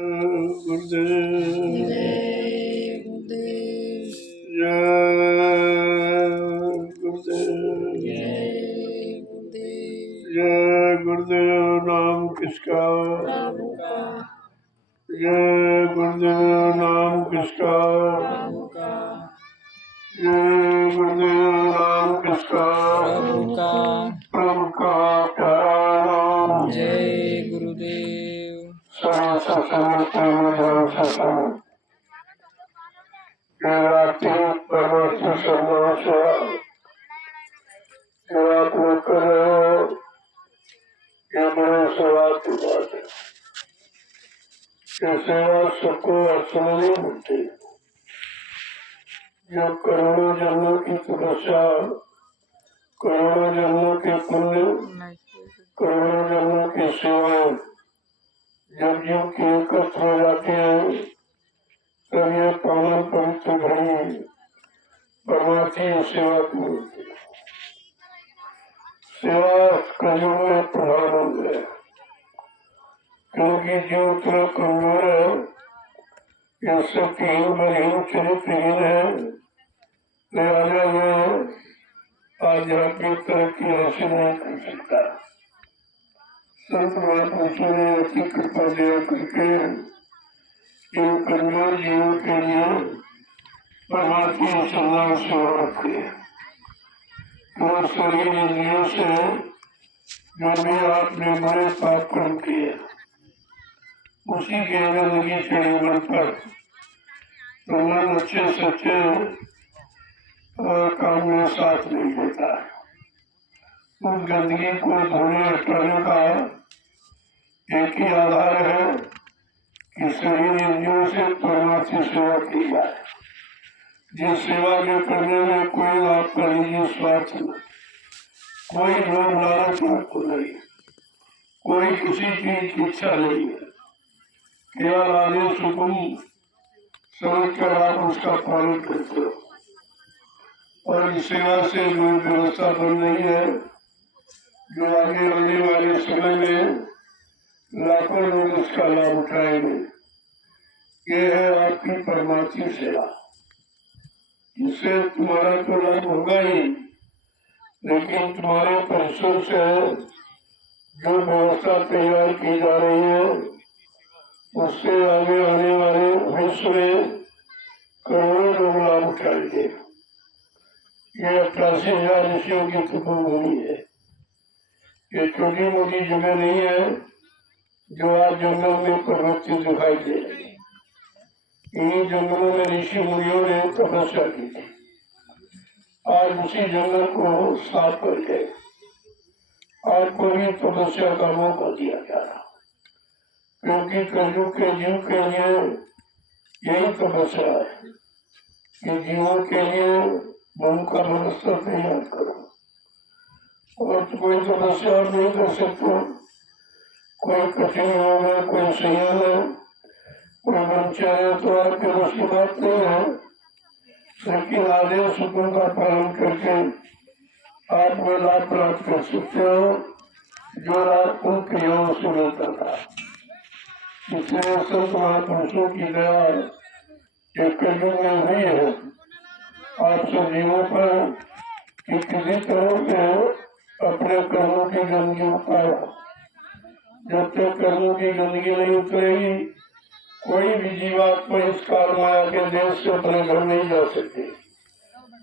गुरुदेव जय गुरुदेव जय जय गुरुदेव जय गुरुदेव नाम किसका प्रभु का जय गुरुदेव नाम किसका प्रभु का जय गुरुदेव नाम किसका प्रभु का प्रभु का प्यारा नाम जय गुरुदेव सर्व सत्संग रात्रि परमात्मा सर्वों से आप लोग कर रहे हो ये बड़े सवाल की बात है। ये सेवा सबको असल नहीं मिलती। जो करोड़ों जन्मों की तपस्या, करोड़ों जन्मों के पुण्य, करोड़ों जन्मों की सेवाएं जब जीव की एकत्र हो जाती है तब ये पावन पवित्र घड़ी परमार्थी सेवा की होती है। सेवा कलयुग में प्रधान अंग है, क्योंकि जीव इतना कमजोर है, ये शक्तिहीन बलहीन चरित्रहीन है, लिहाजा ये आध्यात्मिक तरक्की हासिल नहीं कर सकता। संत महापुरुषों ने अति कृपा दया करके इन कमजोर जीवों के लिए परमात्मा सन्मान सेवा रखी है। और शरीर इंद्रियों से जो भी आपने बड़े पाप कर्म किए उसी के गंदगी चढ़ी मन पर तो मन अच्छे सच्चे काम में साथ नहीं देता है। उस गंदगी को धोने हटाने का एक ही आधार है कि शरीर इंद्रियों से परमार्थी सेवा की जाए। जिस सेवा के करने में कोई आपका निजी स्वार्थ नहीं, कोई लोभ लालच आपको नहीं, कोई किसी चीज की इच्छा नहीं है, केवल आदेश हुकुम समझकर आप उसका पालन करते हो। और इस सेवा से जो व्यवस्था बन रही है, जो आगे आने वाले समय में लाखों लोग इसका लाभ उठाएंगे, ये है आपकी परमार्थी सेवा। इससे तुम्हारा तो लाभ होगा ही, लेकिन तुम्हारे परिश्रम से जो व्यवस्था तैयार की जा रही है उससे आगे आने वाले भविष्य में करोड़ों लोग लाभ उठाएंगे। ये 88,000 ऋषियों की तपोभूमि है। ये छोटी मोटी जगह नहीं है जो आज जंगल में प्रवृत्ति दिखाई दे रही है। इन्हीं जंगलों में ऋषि मुनियों ने तपस्या की थी। आज उसी जंगल को साफ करके आपको भी तपस्या का मौका दिया जा रहा, क्योंकि कलयुग के जीव के लिए यही तपस्या है कि जीवों के लिए मन का व्यवस्था तैयार करो। और कोई तपस्या नहीं कर सकते, कोई कठिन योग है, कोई संयम है, कोई ब्रह्मचर्य तो आपके बस की बात नहीं है, लेकिन आदेश हुकुम का पालन करके आप वो लाभ प्राप्त कर सकते हो जो लाभ उन क्रियाओं से मिलता था। इसलिए संत महापुरुषों की दया एक कलयुग में हुई है आप सब जीवों पर कि किसी तरह से अपने कर्मों की गंदगी उतारो। जब तक कर्मों की गंदगी नहीं उतरेगी, कोई भी जीवात्मा इस काल माया के देश से अपने घर नहीं जा सकती।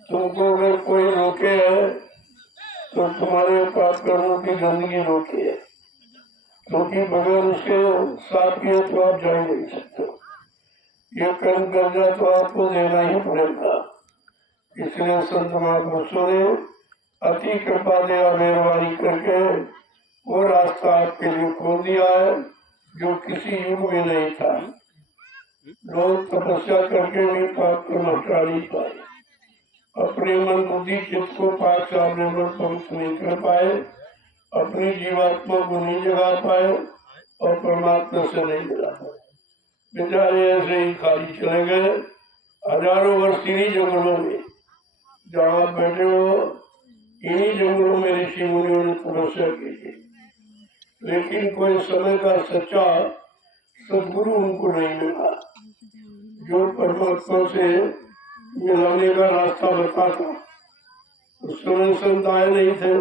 तुमको अगर कोई रोके है तो तुम्हारे पाप कर्मों की गंदगी रोकी है, क्योंकि बगैर उसके साथ किए तो आप जा ही नहीं सकते। ये कर्म कर्जा तो आपको देना ही पड़ेगा। इसलिए संत महापुरुषों ने अति कृपा दया मेहरबानी करके वो रास्ता आपके लिए खोल दिया है जो किसी युग में नहीं था। लोग तपस्या करके भी पाप को हटा नहीं पाए, अपने मन बुद्धि चित्त को पाप से पवित्र नहीं कर पाए, अपनी जीवात्मा को नहीं जगा पाए और परमात्मा से नहीं मिला पाए। बेचारे ऐसे ही खाली चले गए। हजारों वर्ष इन्हीं जंगलों में जहाँ आप बैठे हो, इन्हीं जंगलों में ऋषि मुनियों ने तपस्या की थी। लेकिन कोई समय का सच्चा सदगुरु उनको नहीं मिला जो परमात्मा से मिलाने का रास्ता बताता। उस समय संत आए नहीं थे।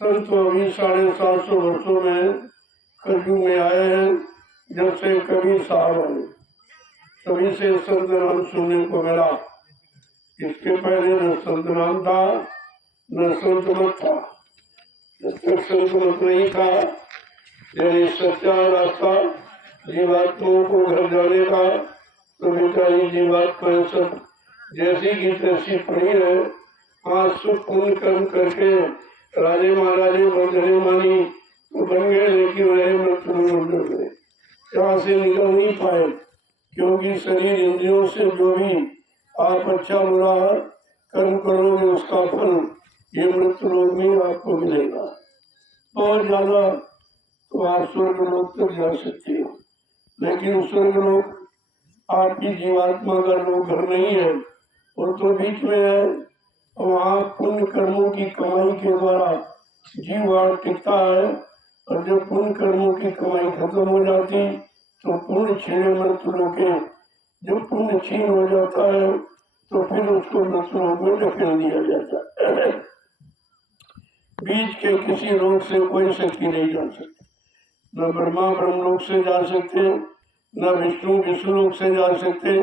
संत तो अभी 750 वर्षों में कलयुग में आए हैं। जब से कबीर साहब आए तभी से संत नाम सुनने को मिला। इसके पहले न संत नाम था न संत मत था। जब तक संत मत नहीं था यदि सच्चा रास्ता जीवात्माओं को घर जाने का तो बेचारी जीवात्माएं सब जैसी की तैसी पड़ी है। आज सुख पुण्य कर्म करके राजे महाराजे बंधने मानी तो बन गए, लेकिन रहे मृत्यु यहाँ से निकल नहीं पाए, क्योंकि शरीर इंद्रियों से जो भी आप अच्छा बुरा कर्म करोगे उसका फल ये मृत्यु लोक में आपको मिलेगा। बहुत ज्यादा तो आप स्वर्ग लोक तक जा सकते हो, लेकिन स्वर्ग लोक आपकी जीवात्मा का लोग घर नहीं है, वो तो बीच में है। वहाँ पुण्य कर्मों की कमाई के द्वारा जीव वहाँ टिकता है, और जब पुण्य कर्मों की कमाई खत्म हो जाती तो पुण्य छीने मृत्यु लोके। जब पुण्य छीन हो जाता है तो फिर उसको मृत्यु लोक में ढकेल दिया जाता है। बीच के किसी लोक से कोई शक्ति नहीं जा सकती। न ब्रह्मा ब्रह्मलोक से जा सकते, न विष्णु विष्णुलोक से जा सकते,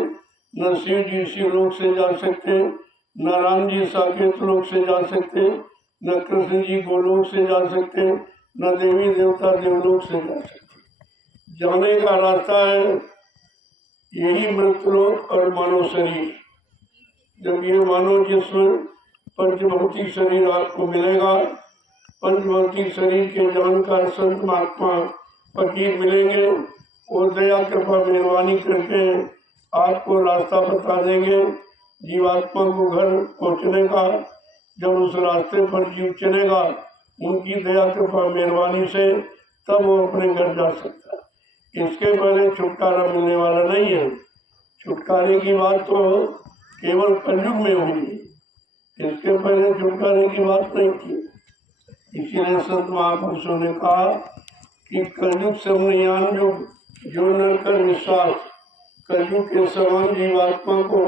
न शिव जी शिवलोक से जा सकते, न राम जी साकेत लोक से जा सकते, न कृष्ण जी गोलोक से जा सकते, न देवी देवता देवलोक से जा सकते। जाने का रास्ता है यही मृत्युलोक और मानव शरीर। जब ये मानव जिसमें पंचभौतिक शरीर आपको मिलेगा, पंचभौतिक शरीर के जानकार संत महात्मा फकीर मिलेंगे, वो दया कृपा मेहरबानी करके आपको रास्ता बता देंगे जीवात्मा को घर पहुँचने का। जब उस रास्ते पर जीव चलेगा उनकी दया कृपा मेहरबानी से तब वो अपने घर जा सकता है। इसके पहले छुटकारा मिलने वाला नहीं है। छुटकारे की बात तो केवल कलयुग में हुई, इसके पहले छुटकारे की बात नहीं थी। इसीलिए संत महापुरुषों ने कहा कि कलयुग समयान युग जो न कर विश्वास। कलयुग के समान जीवात्मा को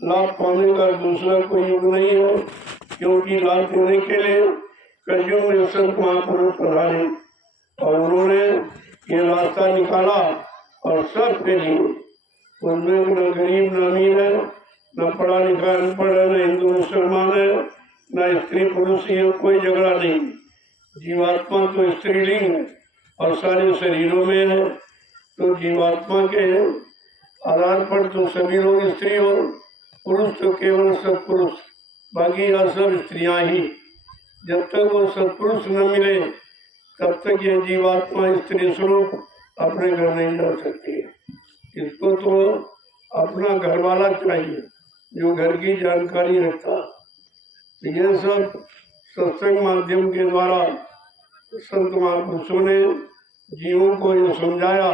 लाभ पाने का दूसरा कोई युग नहीं है, क्योंकि लाभ देने के लिए कलयुग में संत महापुरुष पधारे और उन्होंने ये रास्ता निकाला और सब के लिए। उनमें न गरीब न अमीर है, न पढ़ा लिखा अनपढ़ है, न हिंदू मुसलमान है, न स्त्री पुरुष, ये कोई झगड़ा नहीं। जीवात्मा तो स्त्रीलिंग है और सारे शरीरों में है, तो जीवात्मा के आधार पर तो सभी लोग स्त्री हो, पुरुष तो केवल सत्पुरुष, बाकी यह सब स्त्रियां ही। जब तक वो सत्पुरुष न मिले तब तक ये जीवात्मा स्त्री स्वरूप अपने घर नहीं जा सकती है। इसको तो अपना घर वाला चाहिए जो घर की जानकारी रखता। ये सब सत्संग माध्यम के द्वारा संत महापुरुषों ने जीवों को ये समझाया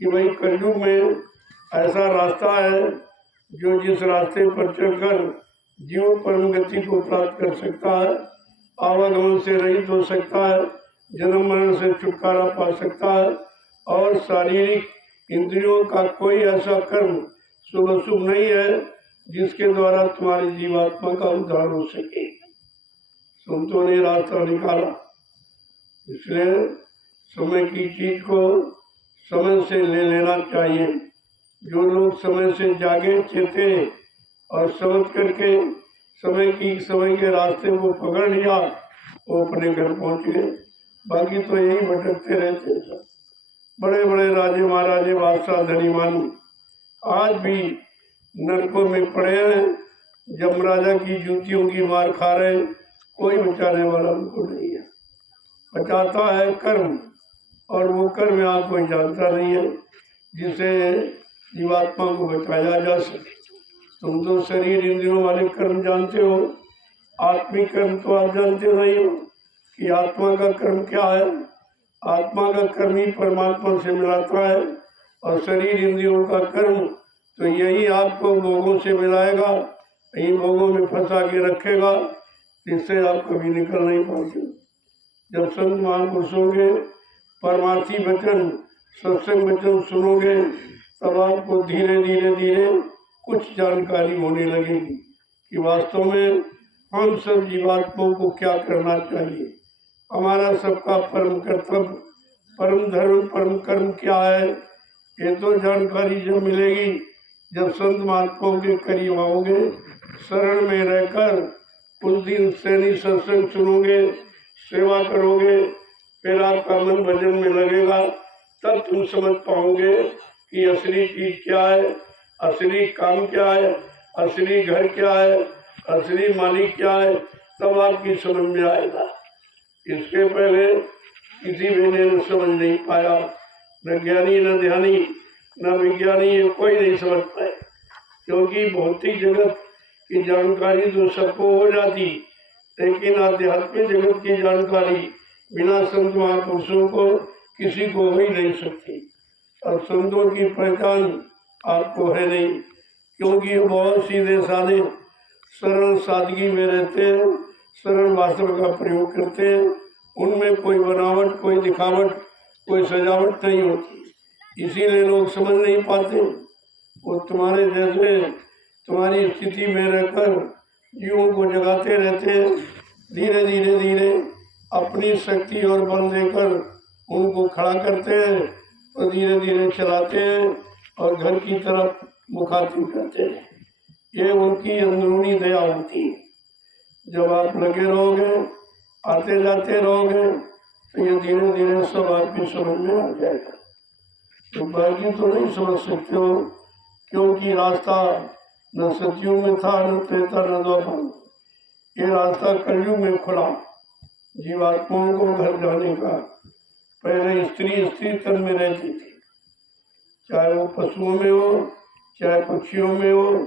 कि भाई कलयुग में ऐसा रास्ता है जो जिस रास्ते पर चलकर जीव परम गति को प्राप्त कर सकता है, आवागमन से रहित हो सकता है, जन्म मरण से छुटकारा पा सकता है, और शारीरिक इंद्रियों का कोई ऐसा कर्म शुभ अशुभ नहीं है जिसके द्वारा तुम्हारी जीवात्मा का उद्धार हो सके। संतों ने रास्ता निकाला। इसलिए समय की चीज को समय से ले लेना चाहिए। जो लोग समय से जागे चेते और समझ करके समय के रास्ते को पकड़ लिया वो अपने घर पहुंच गए। बाकी तो यही भटकते रहते सब। बड़े बड़े राजे महाराजे बादशाह धनीमान आज भी नरकों में पड़े हैं, यमराजा की जूतियों की मार खा रहे, कोई बचाने वाला उनको नहीं है। बचाता है कर्म, और वो कर्म यहाँ कोई जानता नहीं है जिसे जीवात्मा को बचाया जा सके। तुम तो शरीर इंद्रियों वाले कर्म जानते हो, आत्मिक कर्म तो आप जानते नहीं हो कि आत्मा का कर्म क्या है। आत्मा का कर्म ही परमात्मा से मिलाता है, और शरीर इंद्रियों का कर्म तो यही आपको भोगों से मिलाएगा, यही भोगों में फंसा के रखेगा, इससे आप कभी निकल नहीं पाते। जब संत महापुरुषों के परमार्थी वचन सत्संग वचन सुनोगे तब आपको धीरे धीरे धीरे कुछ जानकारी होने लगेगी कि वास्तव में हम सब जीवात्माओं को क्या करना चाहिए, हमारा सबका परम कर्तव्य, परम धर्म, परम कर्म क्या है। ये तो जानकारी जब मिलेगी जब संत महात्माओं के करीब आओगे, शरण में रहकर उस दिन सैनी सत्संग सुनोगे, सेवा करोगे, फिर आपका मन भजन में लगेगा, तब तुम समझ पाओगे कि असली चीज क्या है, असली काम क्या है, असली घर क्या है, असली मालिक क्या है, तब आपकी समझ में आएगा। इसके पहले किसी भी ने समझ नहीं पाया, न ज्ञानी न ध्यानी न विज्ञानी, ये कोई नहीं समझ पाए, क्योंकि भौतिक जगत की जानकारी तो सबको हो जाती, लेकिन आध्यात्मिक जगत की जानकारी बिना संत महापुरुषों को किसी को हो ही नहीं सकती। और संतों की पहचान आपको है नहीं, क्योंकि वो बहुत सीधे साधे सरल सादगी में रहते हैं, सरल भाषा का प्रयोग करते हैं, उनमें कोई बनावट, कोई दिखावट, कोई सजावट नहीं होती, इसीलिए लोग समझ नहीं पाते। वो तुम्हारे जैसे तुम्हारी स्थिति में रहकर जीवों को जगाते रहते हैं, धीरे धीरे धीरे अपनी शक्ति और बल देकर उनको खड़ा करते हैं और धीरे धीरे चलाते हैं और घर की तरफ मुखातिब करते हैं। ये उनकी अंदरूनी दया होती है। जब आप लगे रहोगे, आते जाते रहोगे, तो ये धीरे धीरे सब आपकी समझ में आ जाएगा। तो बाकी तो नहीं समझ सकते हो, क्योंकि रास्ता न सतयुग में था, न त्रेता, न द्वापर। ये रास्ता कलयुग में खुला जीवात्माओं को घर जाने का। पहले स्त्री तन में रहती थी, चाहे वो पशुओं में हो, चाहे पक्षियों में हो,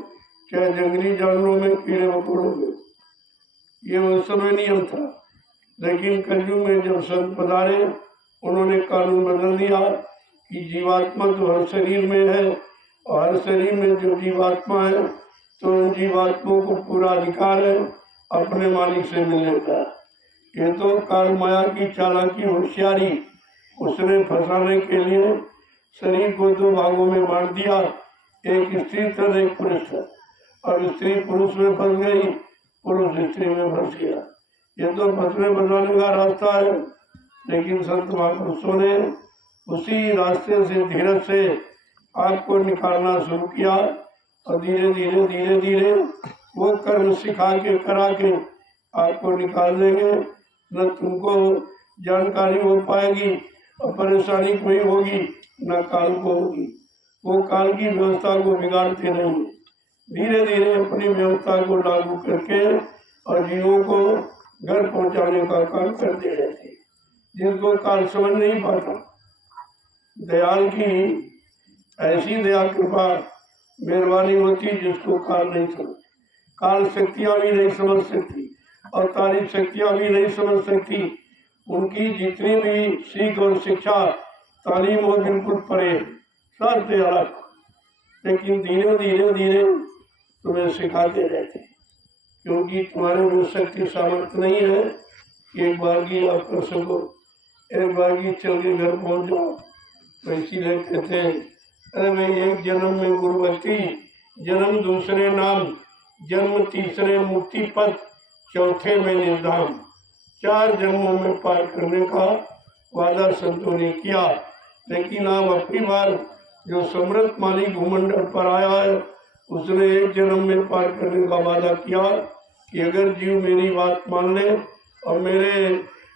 चाहे जंगली जानवरों में, कीड़े मकोड़ों में। ये उस समय नियम था, लेकिन कलयुग में जब संत पधारे, उन्होंने कानून बदल दिया कि जीवात्मा तो हर शरीर में है, और हर शरीर में जो जीवात्मा है, तो उन जीवात्माओं को पूरा अधिकार है अपने मालिक से मिलने का। ये तो काल माया की चालाकी, होशियारी, उसने फंसाने के लिए शरीर को दो भागों में बांट दिया, एक स्त्री तन, एक पुरुष तन, और स्त्री पुरुष में फंस गई, पुरुष स्त्री में फंस गया। ये तो फंसने बचाने का रास्ता है, लेकिन संत महापुरुषों ने उसी रास्ते से धीरज से आपको निकालना शुरू किया, और धीरे धीरे धीरे धीरे वो कर्म सिखा के करा के आपको निकाल देंगे। न तुमको जानकारी हो पाएगी और परेशानी कोई होगी, न काल को होगी। वो काल की व्यवस्था को बिगाड़ते नहीं, धीरे धीरे अपनी व्यवस्था को लागू करके और जीवों को घर पहुंचाने का काम करते रहते, जिनको काल समझ नहीं पाता। दयाल की ऐसी दया कृपा मेहरबानी होती जिसको काल नहीं समझ, काल शक्तियां भी नहीं समझ सकती, अवतारी शक्तियां भी नहीं समझ सकती। उनकी जितनी भी सीख और शिक्षा तालीम हो, बिल्कुल परे, सब अलग, लेकिन धीरे धीरे धीरे तुम्हें सिखाते रहते, क्योंकि तुम्हारे में शक्ति सामर्थ्य नहीं है कि एक बार की आप कर सको, एक बार की चल के घर पहुंच जाओ। तो इसीलिए कहते हैं, अरे भाई, एक जन्म में गुरुभक्ति, जन्म दूसरे नाम, जन्म तीसरे मुक्ति पथ, चौथे में निर्धाम। 4 जन्मों में पार करने का वादा संतों ने किया, लेकिन अब अपनी बार जो समृद्ध मालिक भूमंडल पर आया है, उसने एक जन्म में पार करने का वादा किया कि अगर जीव मेरी बात मान ले और मेरे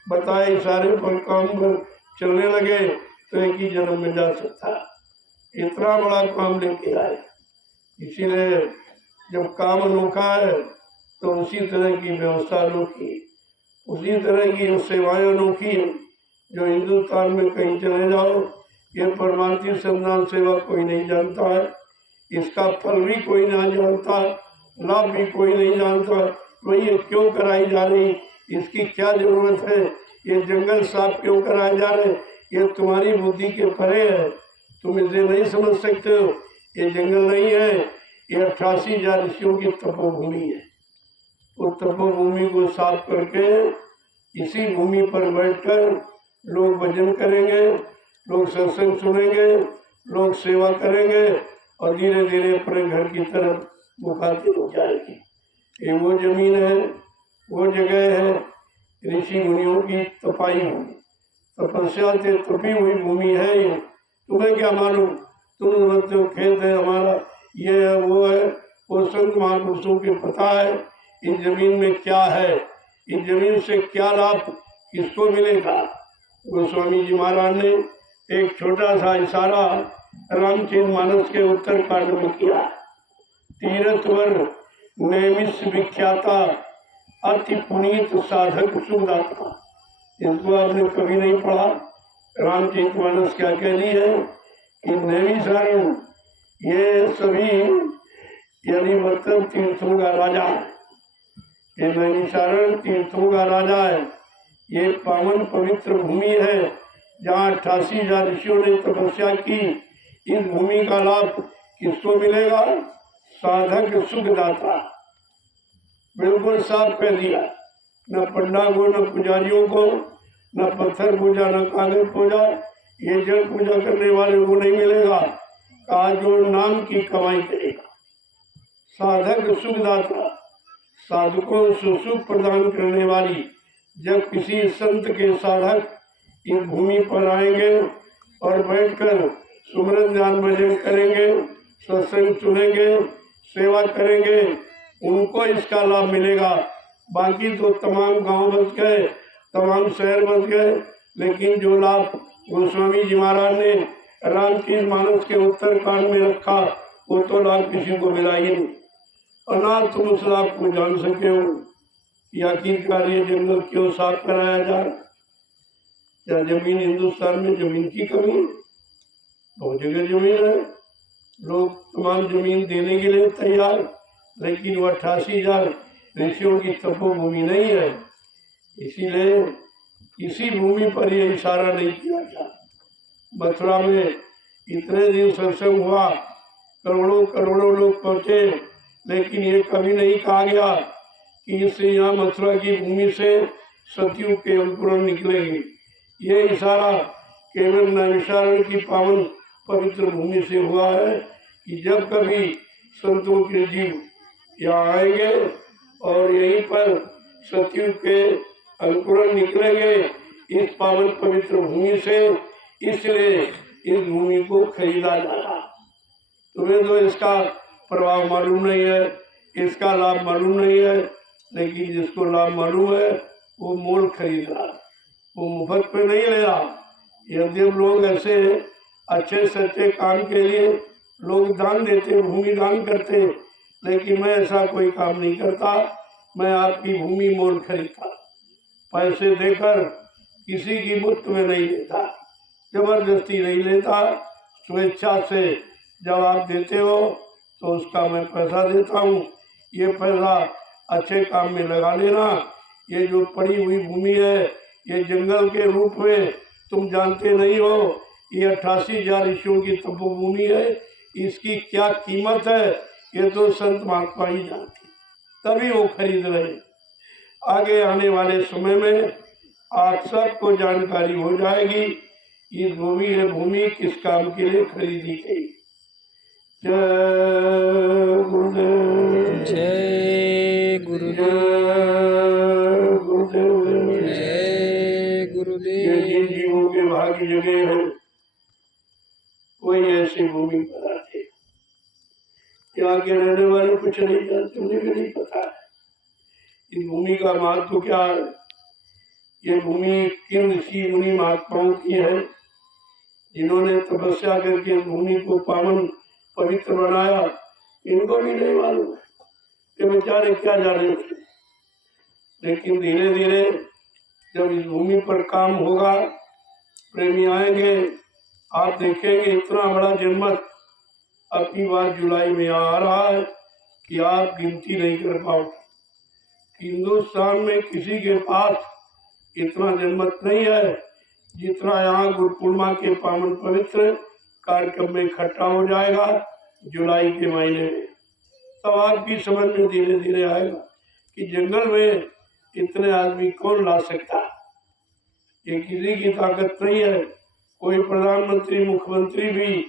बताए इशारे पर काम कर चलने लगे तो एक ही जन्म में जा सकता। इतना बड़ा काम लेके आए। इसीलिए जब काम अनोखा है तो उसी तरह की व्यवस्था अनोखी है, उसी तरह की सेवाएं अनोखी है। जो हिंदुस्तान में कहीं चले जाओ, ये परमार्थी संधान सेवा कोई नहीं जानता है, इसका फल भी कोई नहीं जानता, लाभ भी कोई नहीं जानता। तो ये क्यों कराई जा रही, इसकी क्या जरूरत है, ये जंगल साफ क्यों कराए जा रहे, ये तुम्हारी बुद्धि के परे है, तुम इसे नहीं समझ सकते हो। ये जंगल नहीं है, ये 88,000 ऋषियों की तपोभूमि है। उस तपोभूमि को साफ करके इसी भूमि पर बैठकर लोग भजन करेंगे, लोग सत्संग सुनेंगे, लोग सेवा करेंगे और धीरे धीरे अपने घर की तरफ मुखातिब हो जाएगी। ये वो जमीन है, वो जगह है, ऋषि मुनियों की तपाई हुई, तपस्या से तपी हुई भूमि है ये। तुम्हें क्या मालूम, तुम समझते हो खेत है हमारा, ये है वो है, वो संत महापुरुषों के पता है इस जमीन में क्या है, इस जमीन से क्या लाभ किसको मिलेगा। गोस्वामी जी महाराज ने एक छोटा सा इशारा रामचरितमानस के उत्तर कांड में किया। तीरथवर नैमिष विख्याता अति पुनीत साधक सुखदाता। इसको आपने कभी नहीं पढ़ा। रामचरितमानस क्या कह रही है कि नैमिषारण्य ये सभी यानी मतलब तीर्थों का राजा है। ये नैमिषारण्य तीर्थों का राजा है। ये पावन पवित्र भूमि है जहाँ 88,000 ऋषियों ने तपस्या की। इस भूमि का लाभ किसको मिलेगा? साधक सुखदाता। बिल्कुल साफ कह दिया, न पंडा को, न पुजारियों को, न पत्थर पूजा, न कागज पूजा, ये जल पूजा करने वाले को नहीं मिलेगा। कहा जो नाम की कमाई करेगा। साधक सुखदाता, साधकों को सुख प्रदान करने वाली। जब किसी संत के साधक इस भूमि पर आएंगे और बैठकर सुमरन ध्यान भजन करेंगे, सत्संग सुनेंगे, सेवा करेंगे, उनको इसका लाभ मिलेगा। बाकी तो तमाम गांव बच गए, तमाम शहर बच गए, लेकिन जो लाभ गोस्वामी जी महाराज ने रामचरितमानस के उत्तर कांड में रखा वो तो लाभ किसी को मिला ही नहीं। अनाथ तुम उस लाभ को जान सके हो कि आखिरकार ये जंगल क्यों साफ कराया जा रहा। क्या जमीन हिंदुस्तान में जमीन की कमी है? बहुत जगह जमीन है, लोग तमाम जमीन देने के लिए तैयार, लेकिन वो 88,000 ऋषियों की तपोभूमि नहीं है। इसीलिए किसी भूमि पर यह इशारा नहीं किया था। मथुरा में इतने दिन सत्संग हुआ, करोड़ों करोड़ों लोग पहुंचे, लेकिन ये कभी नहीं कहा गया कि इससे यहाँ मथुरा की भूमि से सतयुग के अंकुरण निकलेंगे। ये इशारा केवल नैमिषारण्य की पावन पवित्र भूमि से हुआ है कि जब कभी संतों के जीव यहाँ आएंगे और यहीं पर सतयुग के अंकुरण निकलेंगे इस पावन पवित्र भूमि से। इसलिए इस भूमि को खरीदा जा रहा। तुम्हें तो इसका प्रभाव मालूम नहीं है, इसका लाभ मालूम नहीं है, लेकिन जिसको लाभ मालूम है वो मोल खरीद रहा, वो मुफ्त पे नहीं ले रहा। यदि लोग ऐसे अच्छे सच्चे काम के लिए लोग दान देते, भूमि दान करते, लेकिन मैं ऐसा कोई काम नहीं करता। मैं आपकी भूमि मोल खरीदता, पैसे देकर किसी की मुफ्त में नहीं लेता, जबरदस्ती नहीं लेता, स्वेच्छा से जब आप देते हो तो उसका मैं पैसा देता हूँ। ये पैसा अच्छे काम में लगा लेना। ये जो पड़ी हुई भूमि है ये जंगल के रूप में तुम जानते नहीं हो, ये 88,000 ऋषियों की तपोभूमि है। इसकी क्या कीमत है ये तो संत महात्मा ही जानते, तभी वो खरीद रहे। आगे आने वाले समय में आप सबको जानकारी हो जाएगी ये भूमि किस काम के लिए खरीदी गई। जय गुरुदेव, जय गुरुदेव, जय गुरुदेव, जय गुरुदेव। ये जिन जीवों के भाग्य जगे हैं कोई ऐसी भूमि पर आते। यहाँ के रहने वाले कुछ नहीं जानते, उन्हें भी नहीं पता है इस भूमि का महत्व क्या है। ये भूमि किन ऋषि मुनि महात्माओं की है जिन्होंने तपस्या करके भूमि को पावन पवित्र बनाया, इनको भी नहीं मालूम है कि बेचारे क्या जाने। लेकिन धीरे धीरे जब इस भूमि पर काम होगा, प्रेमी आएंगे, आप देखेंगे इतना बड़ा जनमत अपनी बार जुलाई में आ रहा है कि आप गिनती नहीं कर पाओगे। हिंदुस्तान में किसी के पास इतना जनमत नहीं है जितना यहाँ गुरु पूर्णिमा के पावन पवित्र कार्यक्रम में इकट्ठा हो जाएगा जुलाई के महीने में। तब आपकी समझ में धीरे धीरे आएगा कि जंगल में इतने आदमी कौन ला सकता है। ये किसी की ताकत नहीं है, कोई प्रधानमंत्री मुख्यमंत्री भी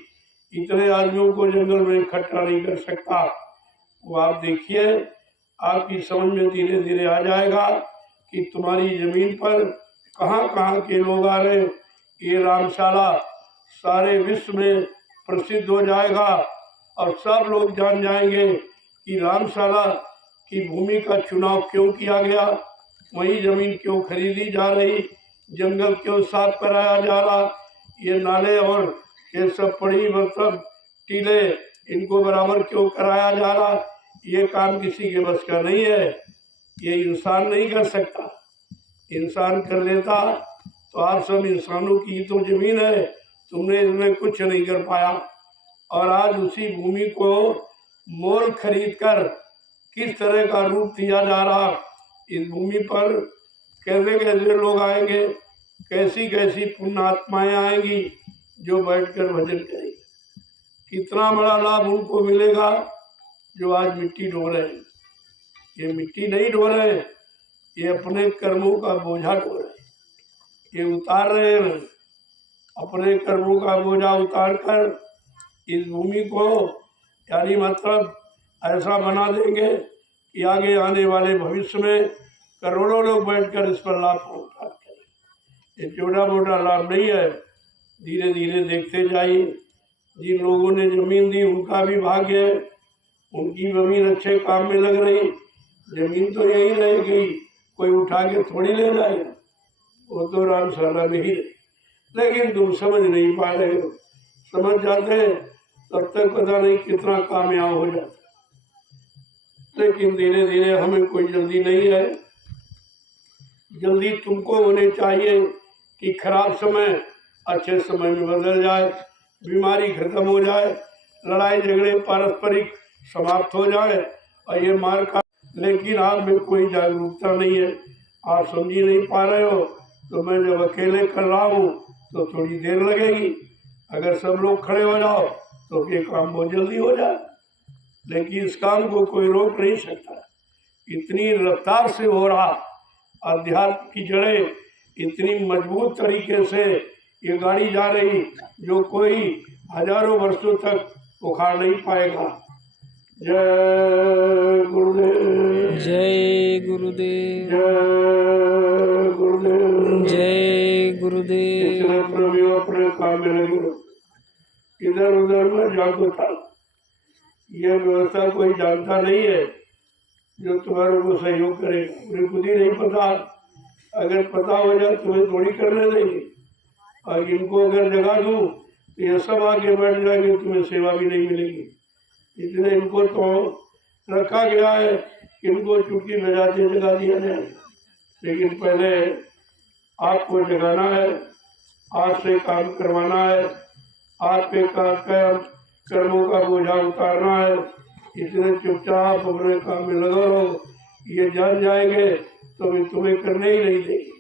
इतने आदमियों को जंगल में इकट्ठा नहीं कर सकता। वो आप देखिए, आपकी समझ में धीरे धीरे आ जाएगा कि तुम्हारी जमीन पर कहाँ कहाँ के लोग आ रहे। ये रामशाला सारे विश्व में प्रसिद्ध हो जाएगा और सब लोग जान जाएंगे कि रामशाला की भूमि का चुनाव क्यों किया गया, वही जमीन क्यों खरीदी जा रही, जंगल क्यों साफ कराया जा रहा, ये नाले और ये सब पड़ी मतलब टीले इनको बराबर क्यों कराया जा रहा। ये काम किसी के बस का नहीं है, ये इंसान नहीं कर सकता। इंसान कर लेता तो आप सब इंसानों की तो जमीन है, तुमने इसमें कुछ नहीं कर पाया। और आज उसी भूमि को मोल खरीद कर किस तरह का रूप दिया जा रहा। इस भूमि पर कैसे कैसे लोग आएंगे, कैसी कैसी पुण्य आत्माएं आएंगी जो बैठकर भजन करेंगे। कितना बड़ा लाभ उनको मिलेगा जो आज मिट्टी ढो रहे हैं। ये मिट्टी नहीं ढो रहे हैं, ये अपने कर्मों का बोझा ढो रहे हैं, ये उतार रहे हैं। अपने कर्मों का बोझा उतार कर इस भूमि को यानी मतलब ऐसा बना देंगे कि आगे आने वाले भविष्य में करोड़ों लोग बैठकर इस पर लाभ प्राप्त करें। ये छोटा मोटा लाभ नहीं है, धीरे धीरे देखते जाइए। जिन लोगों ने जमीन दी उनका भी भाग्य है, उनकी जमीन अच्छे काम में लग रही। जमीन तो यही रहेगी, कोई उठा के थोड़ी ले जाएगा, वो तो रामशाला में ही रहे। लेकिन तुम समझ नहीं पा रहे हो, समझ जाते तब तक पता नहीं कितना कामयाब हो जाता। लेकिन धीरे धीरे हमें कोई जल्दी नहीं है। जल्दी तुमको होने चाहिए कि खराब समय अच्छे समय में बदल जाए, बीमारी खत्म हो जाए, लड़ाई झगड़े पारस्परिक समाप्त हो जाए और ये मार का। लेकिन आप में कोई जागरूकता नहीं है, आप समझ ही नहीं पा रहे हो। तो मैं जब अकेले कर रहा हूँ तो थोड़ी देर लगेगी, अगर सब लोग खड़े हो जाओ तो ये काम बहुत जल्दी हो जाए। लेकिन इस काम को कोई रोक नहीं सकता, इतनी रफ्तार से हो रहा। अध्यात्म की जड़ें इतनी मजबूत तरीके से ये गाड़ी जा रही जो कोई हजारों वर्षों तक उखाड़ नहीं पाएगा। जय गुरुदेव, जय गुरुदेव, जय गुरुदेव, जय गुरुदेव। इसलिए प्रभु अपने काम में लगे रहो, इधर उधर में जागो था। यह व्यवस्था कोई जानता नहीं है जो तुम्हारों को सहयोग करेगा, उन्हें खुद ही नहीं पता। अगर पता हो जाए तुम्हें थोड़ी करने देंगे। और इनको अगर जगा दूँ तो ये सब आगे बढ़ जाएंगे, तुम्हें सेवा भी नहीं मिलेगी। इसलिए इनको तो रखा गया है, इनको चुटकी बजाते जगा दिया जाए। लेकिन पहले आपको जगाना है, आज से काम करवाना है, आपके कर्मों का बोझा उतारना है। इसलिए चुपचाप अपने काम में लगा रहो। ये जान जाएंगे तो भी तुम्हें करने ही नहीं देंगे,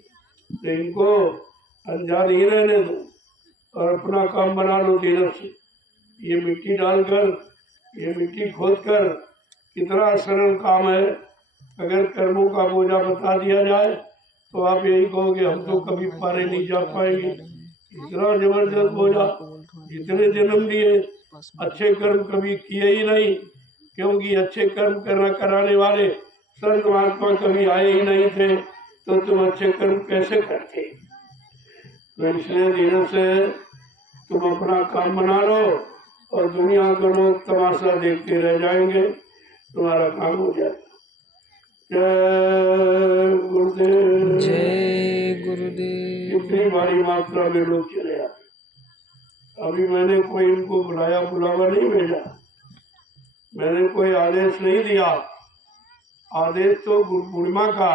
तो इनको अनजान ही रहने दो और अपना काम बना लो धीरे से। ये मिट्टी डालकर, ये मिट्टी खोद कर कितना सरल काम है। अगर कर्मों का बोझा बता दिया जाए तो आप यही कहोगे हम तो कभी पारे नहीं जा पाएंगे। इतना जबरदस्त बोझा, जितने जन्म लिए अच्छे कर्म कभी किए ही नहीं, क्योंकि अच्छे कर्म कराने वाले संत महात्मा कभी आए ही नहीं थे, तो तुम अच्छे कर्म कैसे करते। तो इसलिए धीरे से तुम अपना काम बना लो और दुनिया के लोग तमाशा देखते रह जाएंगे, तुम्हारा काम हो जाएगा। जय गुरुदेव, जय गुरुदेव। इतनी बड़ी मात्रा में लोग चले आए। अभी मैंने कोई इनको बुलावा नहीं भेजा, मैंने कोई आदेश नहीं दिया। आदेश तो गुरु पूर्णिमा का,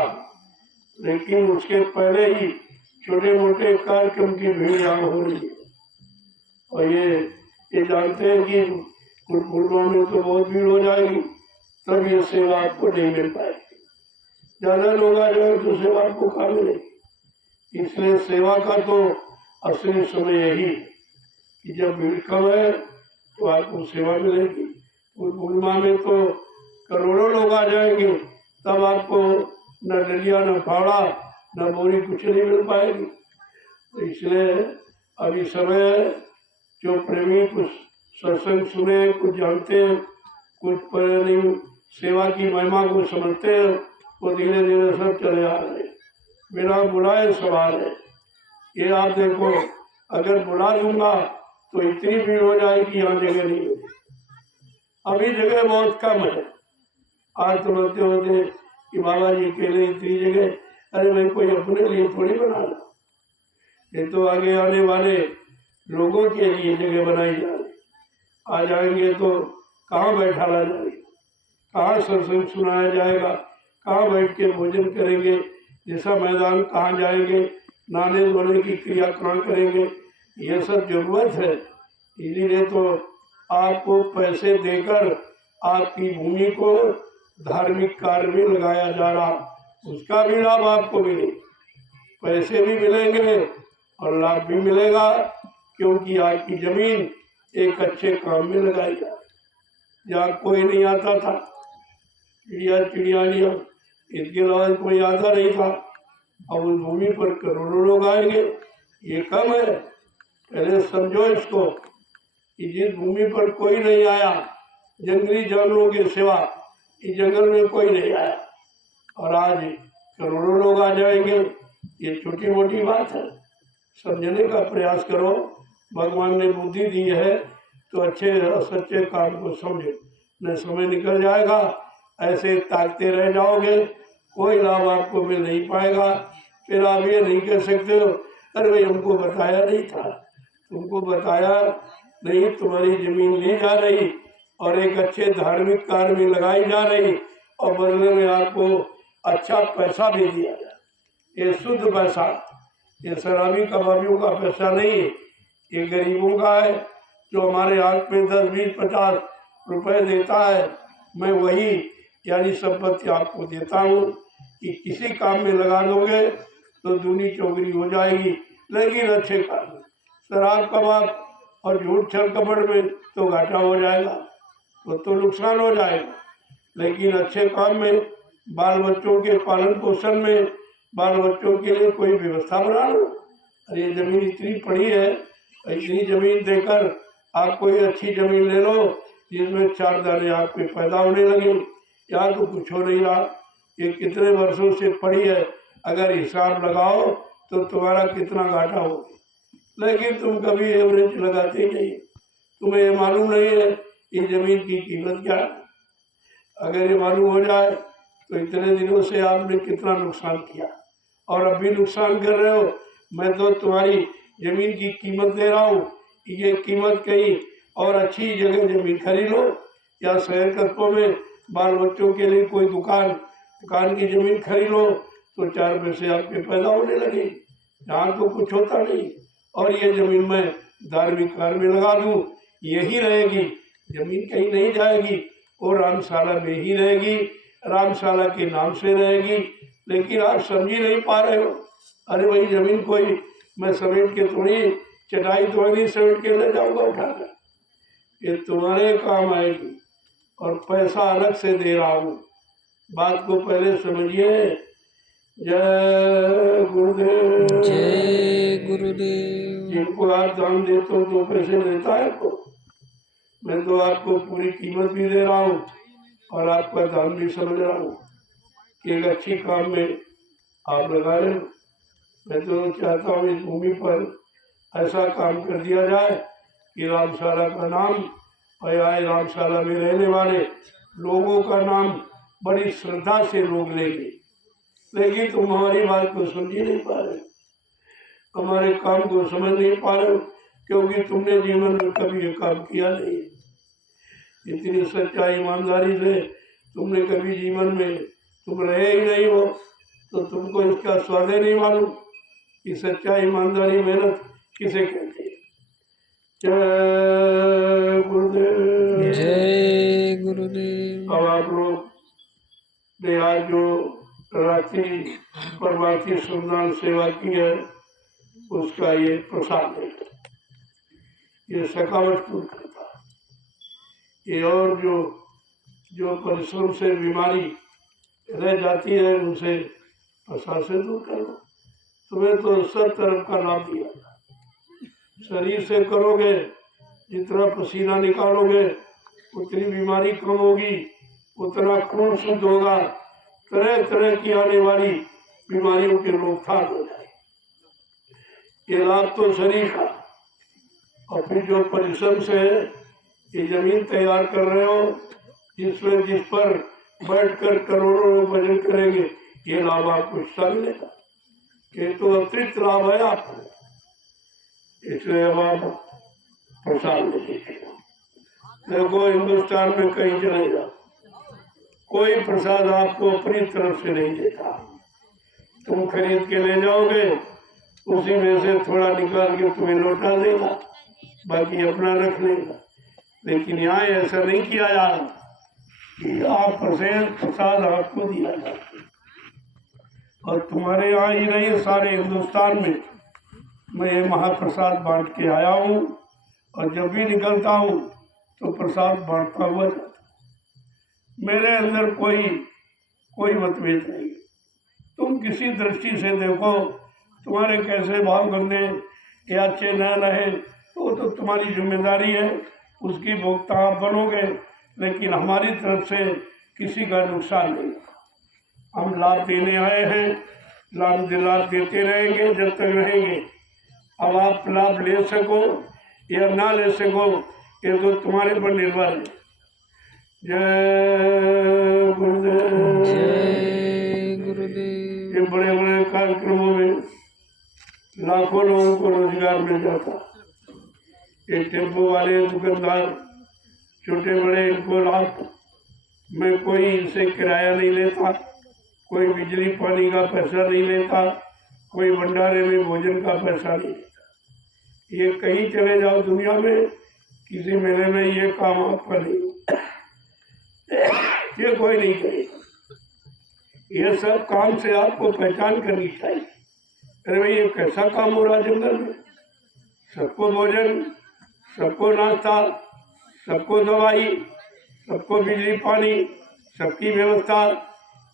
लेकिन उसके पहले ही छोटे मोटे कार्यक्रम की भीड़ यहाँ हो रही है। और ये जानते हैं कि गुरु पूर्णिमा में तो बहुत भीड़ हो जाएगी, तब ये सेवा आपको नहीं मिल पाएगी। ज्यादा लोग आ जाए तो सेवा आपको कहाँ मिलेगी। इसलिए सेवा का तो असली समय यही कि जब भीड़ कम है तो आपको सेवा मिलेगी। गुरु पूर्णिमा में तो करोड़ों लोग आ जाएंगे, तब आपको न डलिया न फावड़ा न बोरी कुछ नहीं मिल पाएगी। तो इसलिए अभी समय है, जो प्रेमी कुछ सत्संग सुने, कुछ जानते हैं, कुछ नहीं सेवा की महिमा को समझते हैं, वो धीरे धीरे सब चले आ रहे हैं, बिना बुलाए सब आ रहे। ये आप देखो, अगर बुला दूंगा तो इतनी भीड़ हो जाएगी, यहाँ जगह नहीं होगी। अभी जगह बहुत कम है। आज तो बोलते होते कि बाबा जी के लिए इतनी जगह, अरे भाई कोई अपने लिए थोड़ी बना लो, ये तो आगे आने वाले लोगों के लिए जगह बनाई जा रही। आ जाएंगे तो कहाँ बैठाला जाएगा, कहाँ सत्संग सुनाया जाएगा, कहाँ बैठ के भोजन करेंगे, जैसा मैदान कहाँ जाएंगे, नहाने धोने की क्रिया कहाँ करेंगे, ये सब जरूरत है। इसीलिए तो आपको पैसे देकर आपकी भूमि को धार्मिक कार्य में लगाया जा रहा, उसका भी लाभ आपको मिले, पैसे भी मिलेंगे और लाभ भी मिलेगा, क्योंकि आपकी जमीन एक अच्छे काम में लगाई जाए। जहाँ कोई नहीं आता था, चिड़िया लिया, इसके अलावा कोई आता नहीं था, अब उस भूमि पर करोड़ों लोग आएंगे, ये कम है। पहले समझो इसको कि जिस भूमि पर कोई नहीं आया, जंगली जानवरों के सिवा इस जंगल में कोई नहीं आया, और आज करोड़ों लोग आ जाएंगे, ये छोटी मोटी बात है। समझने का प्रयास करो, भगवान ने बुद्धि दी है तो अच्छे सच्चे काम को समझो, न समय निकल जाएगा, ऐसे ताकते रह जाओगे, कोई लाभ आपको मिल नहीं पाएगा। फिर आप ये नहीं कह सकते हो अरे भाई हमको बताया नहीं था, तुमको बताया नहीं, तुम्हारी जमीन ली जा रही और एक अच्छे धार्मिक कार्य में लगाई जा रही, और बदले में आपको अच्छा पैसा भी दिया जाए। ये शुद्ध पैसा, ये शराबी कबाबियों का पैसा नहीं है, ये गरीबों का है, जो हमारे हाथ में 10, 20, 50 रुपए देता है, मैं वही यानी संपत्ति आपको देता हूँ कि किसी काम में लगा दोगे तो दूनी चौगनी हो जाएगी, लेकिन अच्छे काम में। शराब कबाब और झूठ छल कपड़ में तो घाटा हो जाएगा, तो नुकसान हो जाएगा, लेकिन अच्छे काम में, बाल बच्चों के पालन पोषण में, बाल बच्चों के लिए कोई व्यवस्था बना लो। अरे जमीन इतनी पड़ी है, इतनी जमीन देकर आप कोई अच्छी जमीन ले लो जिसमें 4 दाने आपके पैदा होने लगे। यहाँ तो कुछ हो नहीं रहा, ये कितने वर्षों से पड़ी है, अगर हिसाब लगाओ तो तुम्हारा कितना घाटा हो, लेकिन तुम कभी एवरेज लगाते नहीं, तुम्हें ये मालूम नहीं है ये जमीन की कीमत क्या है। अगर ये मालूम हो जाए तो इतने दिनों से आपने कितना नुकसान किया और अब भी नुकसान कर रहे हो। मैं तो तुम्हारी जमीन की कीमत दे रहा हूँ, ये कीमत कहीं और अच्छी जगह जमीन खरीद लो, या शहर कस्बों में बाल बच्चों के लिए कोई दुकान की जमीन खरीद लो तो 4 पैसे आपके पैदा होने लगे। यहाँ तो कुछ होता नहीं, और ये जमीन मैं धार्मिक कार्य में लगा दूँ, यही रहेगी, जमीन कहीं नहीं जाएगी, और रामशाला में ही रहेगी, रामशाला के नाम से रहेगी। लेकिन आप समझ ही नहीं पा रहे हो। अरे भाई जमीन कोई मैं समेट के थोड़ी, चटाई तो नहीं समेट के ले जाऊंगा उठाकर, ये तुम्हारे काम आएगी, और पैसा अलग से दे रहा हूँ, बात को पहले समझिए। जय गुरुदेव। जय गुरुदेव। जिनको आप दान देते हो तो पैसे देता है तो मैं तो आपको पूरी कीमत भी दे रहा हूँ और आपका दान भी समझ रहा हूँ कि एक अच्छी काम में आप लगाए। मैं तो चाहता हूँ इस भूमि पर ऐसा काम कर दिया जाए कि रामशाला का नाम और आए रामशाला में रहने वाले लोगों का नाम बड़ी श्रद्धा से लोग लेंगे। लेकिन तुम हमारी बात को समझ ही नहीं पा रहे, हमारे काम को समझ नहीं पा रहे हो, क्योंकि तुमने जीवन में कभी ये काम किया नहीं। इतनी सच्चाई ईमानदारी से तुमने कभी जीवन में तुम रहे ही नहीं हो, तो तुमको इसका स्वाद ही नहीं मालूम कि सच्चाई ईमानदारी मेहनत किसे कहते हैं। जय गुरुदेव। जय गुरुदेव। अब आप लोग ने आज जो रात्रि प्रभाती श्रमदान सेवा की है उसका ये प्रसाद है, ये थकावट दूर करता है। ये और जो परिश्रम से बीमारी रह जाती है उनसे प्रसाद से दूर कर लो। तुम्हें तो सब तरफ का लाभ दिया, शरीर से करोगे, जितना पसीना निकालोगे उतनी बीमारी कम होगी, उतना खून शुद्ध होगा, तरह तरह की आने वाली बीमारियों की रोकथाम हो जाए। ये लाभ तो शरीर का। और फिर जो परिश्रम से ये जमीन तैयार कर रहे हो, जिसमें जिस पर बैठकर करोड़ों लोग भजन करेंगे, ये लाभ आपको हिस्सा मिलेगा। ये तो अतिरिक्त लाभ है आपको, इसलिए अब आप प्रसाद में दीजिए। देखो हिंदुस्तान में कहीं चले जाओ, कोई प्रसाद आपको अपनी तरफ से नहीं देता। तुम खरीद के ले जाओगे, उसी में से थोड़ा निकाल के तुम्हें लौटा देगा, बाकी अपना रख लेगा। लेकिन यहाँ ऐसा नहीं किया जा रहा कि आप प्रसाद आपको दिया जाए। और तुम्हारे यहाँ ही नहीं, सारे हिंदुस्तान में मैं ये महाप्रसाद बांट के आया हूँ, और जब भी निकलता हूँ तो प्रसाद बांटता हुआ जाता। मेरे अंदर कोई मतभेद नहीं। तुम किसी दृष्टि से देखो, तुम्हारे कैसे भाव गंदे या अच्छे न रहे तो तुम्हारी जिम्मेदारी है, उसकी भोक्ता आप बनोगे। लेकिन हमारी तरफ से किसी का नुकसान नहीं। हम लाभ देने आए हैं, लाभ देते रहेंगे जब तक रहेंगे। अब आप लाभ ले सको या ना ले सको, ये तो तुम्हारे पर निर्भर है। जय गुरुदेव। जय गुरुदेव। ये बड़े बड़े कार्यक्रमों में लाखों लोगों को रोजगार मिल जाता। ये टेम्पो वाले, दुकानदार, छोटे बड़े, इनको लाभ। मैं कोई इनसे किराया नहीं लेता, कोई बिजली पानी का पैसा नहीं लेता, कोई भंडारे में भोजन का पैसा नहीं लेता। ये कहीं चले जाओ दुनिया में, किसी मेले में ये काम आपका नहीं, ये कोई नहीं करेगा। ये सब काम से आपको पहचान करनी चाहिए। अरे भाई, ये कैसा काम हो रहा जंगल में? सबको भोजन, सबको नाश्ता, सबको दवाई, सबको बिजली पानी, सबकी व्यवस्था।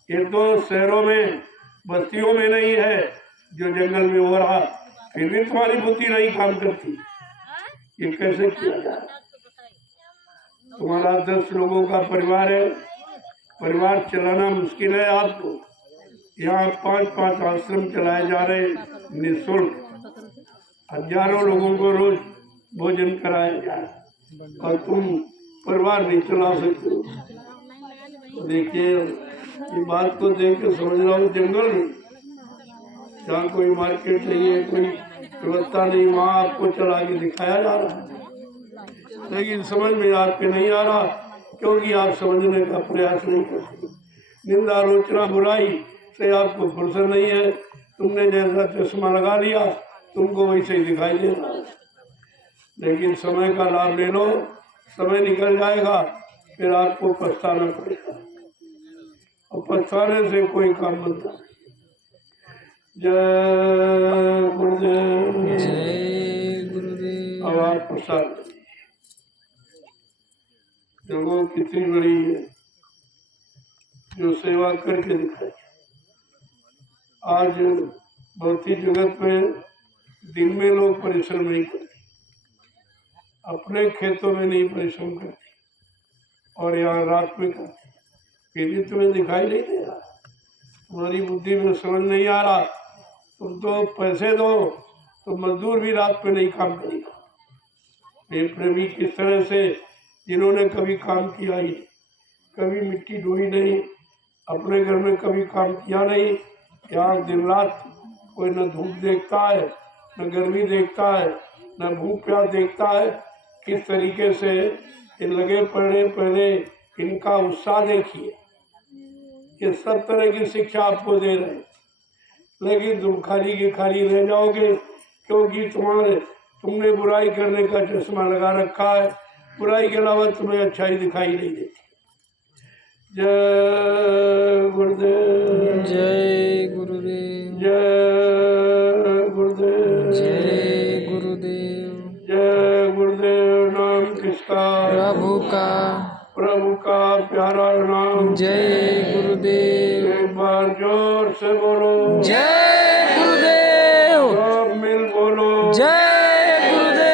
ये तो शहरों में, बस्तियों में नहीं है जो जंगल में हो रहा। फिर भी तुम्हारी बुद्धि नहीं काम करती। ये कैसे किया जाए? तुम्हारा 10 लोगों का परिवार है, परिवार चलाना मुश्किल है आपको। यहाँ 5-5 आश्रम चलाए जा रहे निःशुल्क, हजारों लोगों को रोज भोजन कराया जा रहा, और तुम परिवार नहीं चला सकते हो। देखिए, ये बात को देख के समझ रहा हूँ, जंगल में जहाँ कोई मार्केट नहीं है, कोई व्यवस्था नहीं, वहाँ आपको चला के दिखाया जा रहा है। लेकिन समझ में आपके नहीं आ रहा, क्योंकि आप समझने का प्रयास नहीं करते। निंदा, आलोचना, बुराई से आपको फुर्सत नहीं है। तुमने जैसा चश्मा लगा लिया, तुमको वैसे ही दिखाई दे रहा है। लेकिन समय का लाभ ले लो, समय निकल जाएगा, फिर आपको पछताना पड़ेगा, और पछताने से कोई काम बनता नहीं। जय गुरुदेव। जय गुरुदेव। अब आप प्रसाद देखो कितनी बड़ी है जो सेवा करके दिखाई। आज भौतिक जगत में दिन में लोग परिश्रम नहीं करते, अपने खेतों में नहीं परिश्रम करते, और यहाँ रात में करते। फिर भी तुम्हें दिखाई नहीं दे रहा, तुम्हारी बुद्धि में समझ नहीं आ रहा। तुम तो पैसे दो तो मजदूर भी रात में नहीं काम करेगा। प्रेम प्रेमी किस तरह से, जिन्होंने कभी काम किया ही, कभी मिट्टी ढोई नहीं, अपने घर में कभी काम किया नहीं, यहाँ दिन रात कोई न धूप देखता है, न गर्मी देखता है, न भूख प्यास देखता है। किस तरीके से ये लगे पड़े इनका उत्साह देखिए। ये सब तरह की शिक्षा आपको दे रहे हैं, लेकिन तुम खाली के खाली रह जाओगे, क्योंकि तुमने बुराई करने का चश्मा लगा रखा है। बुराई के अलावा तुम्हें अच्छाई दिखाई नहीं देती। जय गुरुदेव। जय गुरुदेव। जय गुरुदेव। जय गुरुदेव। जय गुरुदेव। नाम किसका? प्रभु का प्यारा नाम। जय गुरुदेव। एक बार जोर से बोलो, जय गुरुदेव। सब मिल बोलो, जय गुरुदेव।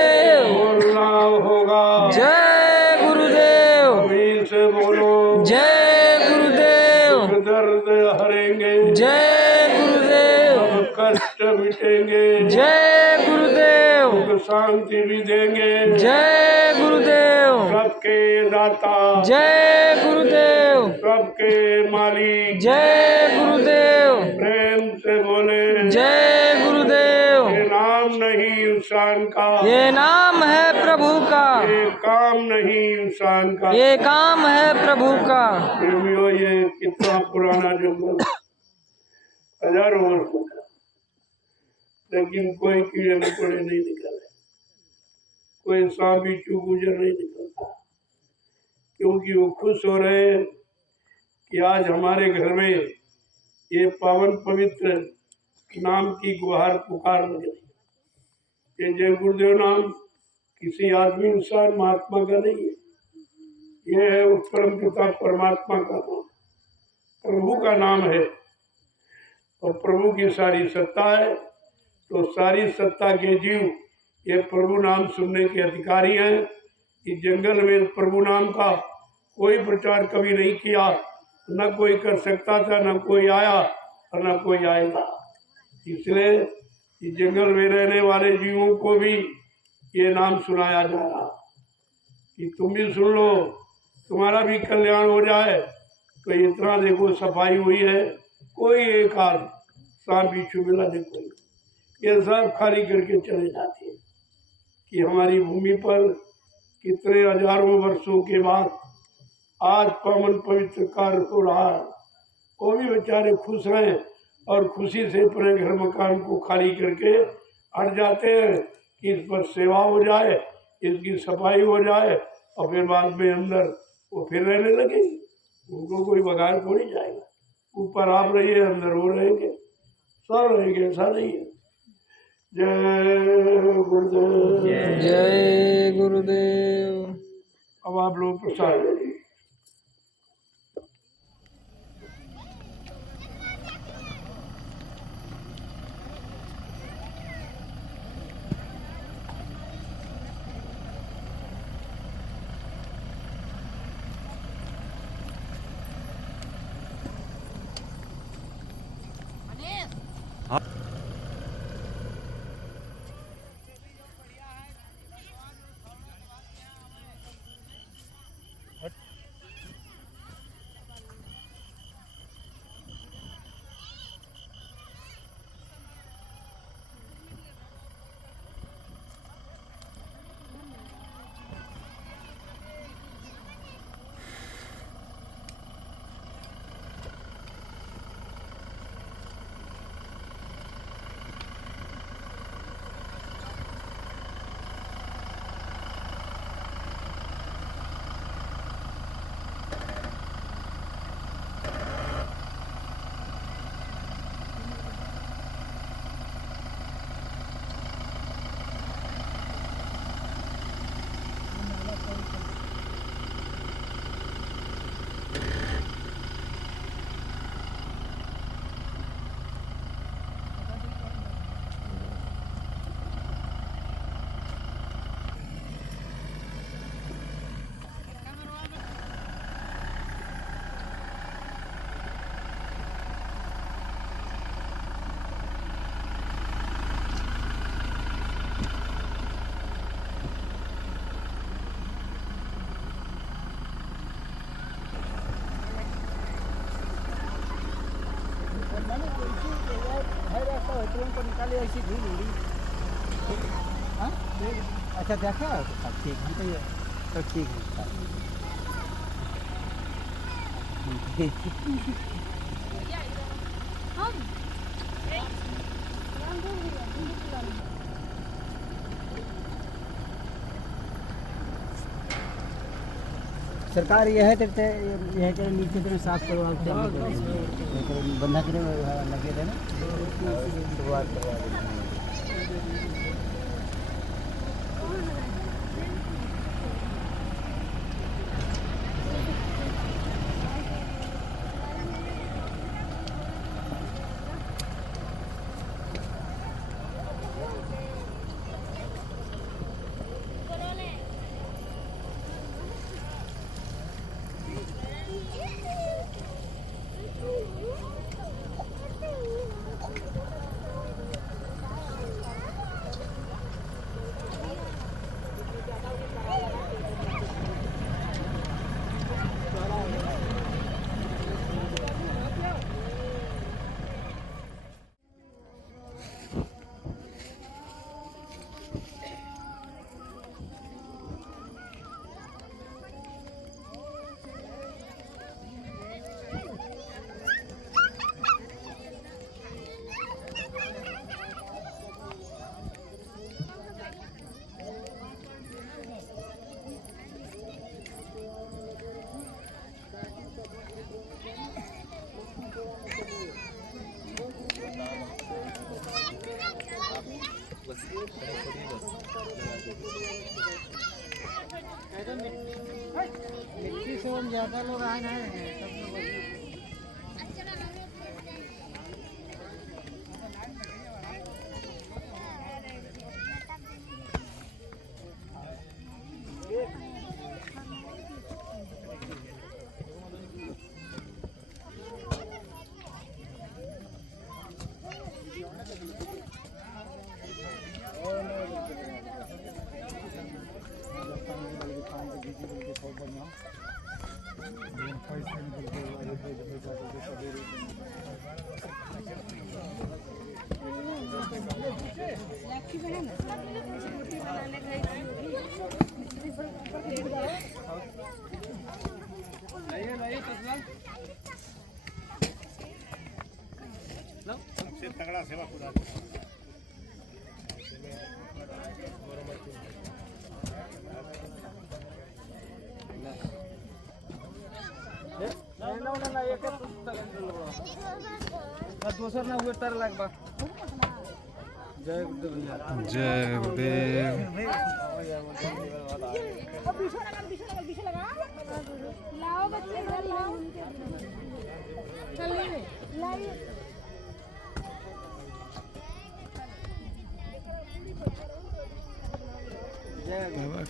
से बोलो। जय गुरुदेव। दुख दर्द हरेंगे। जय गुरुदेव। सब कष्ट मिटेंगे। जय गुरुदेव। सुख शांति भी देंगे। जय गुरुदेव। सबके दाता। जय गुरुदेव। सबके मालिक। जय गुरुदेव। प्रेम से बोले। जय गुरुदेव। ये नाम नहीं इंसान का। ये नाम है प्रभु का। ये काम नहीं इंसान का। ये काम है प्रभु का। प्रेमियों, ये कितना पुराना जंगल, हजारों वर्षों का, लेकिन कोई कीड़े मकोड़े नहीं निकले, कोई सांप बिच्छू गुजर नहीं निकलता, क्योंकि वो खुश हो रहे हैं कि आज हमारे घर में ये पावन पवित्र नाम की गुहार पुकार लग रही। ये जय गुरुदेव नाम किसी आदमी इंसान महात्मा का नहीं है, ये है उस परम पिता परमात्मा का नाम, प्रभु का नाम है। और प्रभु की सारी सत्ता है, तो सारी सत्ता के जीव ये प्रभु नाम सुनने के अधिकारी हैं। इस जंगल में प्रभु नाम का कोई प्रचार कभी नहीं किया, न कोई कर सकता था, न कोई आया और न कोई आएगा। इसलिए इस जंगल में रहने वाले जीवों को भी ये नाम सुनाया जा रहा कि तुम भी सुन लो, तुम्हारा भी कल्याण हो जाए। तो इतना देखो सफाई हुई है, कोई एक आध सांप बिच्छू मिला देखो, ये सब खाली करके चले जाते हैं। कि हमारी भूमि पर कितने हजारों वर्षों के बाद आज पावन पवित्र कार्य हो रहा है। वो भी बेचारे खुश हैं और खुशी से अपने घर मकान को खाली करके हट जाते हैं कि इस पर सेवा हो जाए, इसकी सफाई हो जाए, और फिर बाद में अंदर वो फिर रहने लगे। उनको कोई बगाड़ थोड़ी जाएगा। ऊपर आप रहिए, अंदर वो रहेंगे, सब रहेंगे, ऐसा नहीं है। जय गुरुदेव। जय गुरुदेव। अब आप लोग प्रसाद लीजिए। निकाले ऐसी धूल उड़ी। हाँ? अच्छा देखा, ठीक है, तो ठीक है। सरकार यह है तेरे यह तेरे नीचे तेरे साफ करवा बंधा करे लगे थे ना शुरुआत करवा देना। मिट्टी से हम ज़्यादा लोग आए हैं सब लोग तगड़ा सेवा पूरा दूसरा ना हुए तर लगभग जय गुरुदेव जय गुरुदेव। लाओ बच्चे इधर लाओ चल लाइए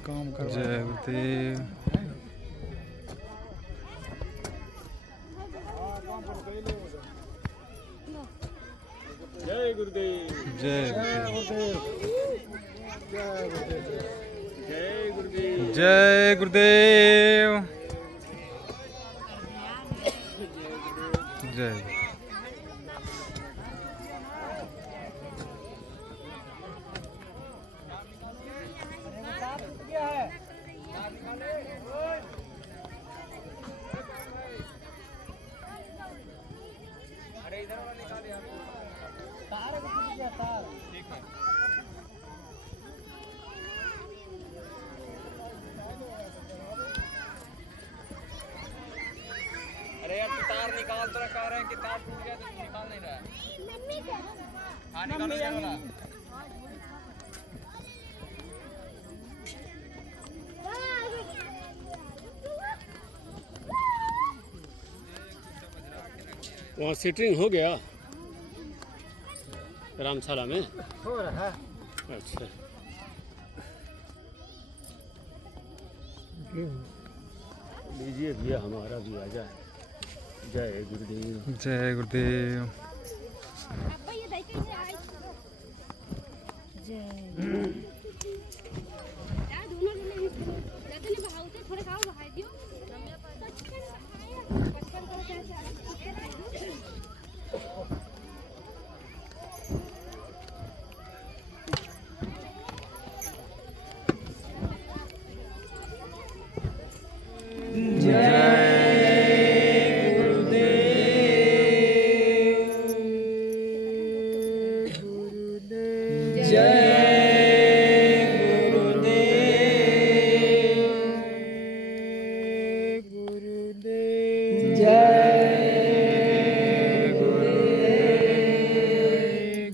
काम कर जय गुरुदेव। जय गुरुदेव जय जय गुरुदेव जय गुरुदेव। जय अरे यार तू तार निकाल तो रखा रहे हैं कि तार टूट गया तो तू निकाल नहीं रहा है। हाँ निकालो ये वाला। वहाँ सीटिंग हो गया रामशाला में। हो रहा है। अच्छा लीजिए भैया हमारा भी आ जाए। जय गुरुदेव जय गुरुदेव। अब्बा ये देखिए ये आई जय यार दोनों ने कहते ने बहाव से थोड़े खाओ बहाई दियो पचकन करो कैसे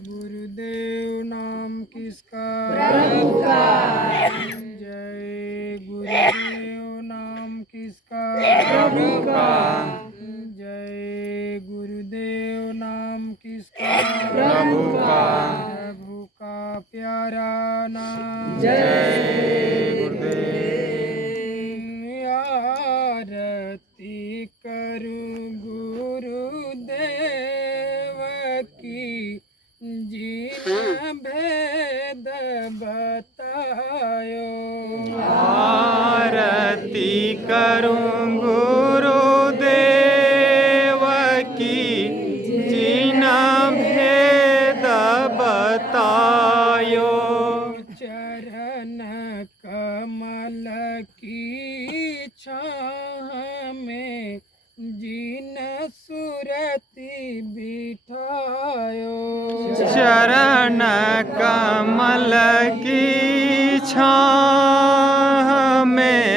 गुरुदेव नाम किसका? प्रभु का। जय गुरुदेव नाम किसका? प्रभु का। जय गुरुदेव नाम किसका? प्रभु का। प्रभु का प्यारा नाम जय गुरुदेव। आरती करूं गुरुदेव जीन भेद बतायो। आरती करूं गुरुदेव की जीना भेद बतायो। चरण कमल की छाह में जीन सुरति बिठायो। चरण कमल की छाह में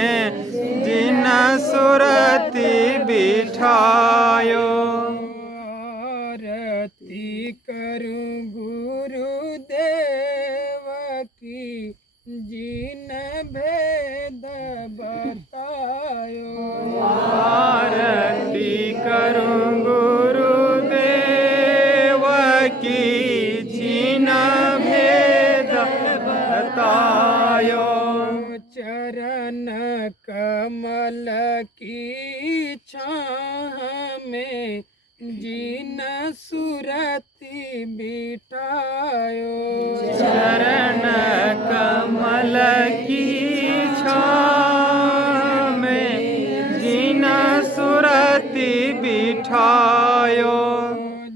जिन सुरति बिठायो। आरती करूं गुरुदेव की जीन भेद बतायो। आरती करूं गुरुदेव की जिन भेद बतायो। चरण कमल की छाह में जीन सुरति बिठायो। चरण कमल की छाह में जिन सुरति बिठायो।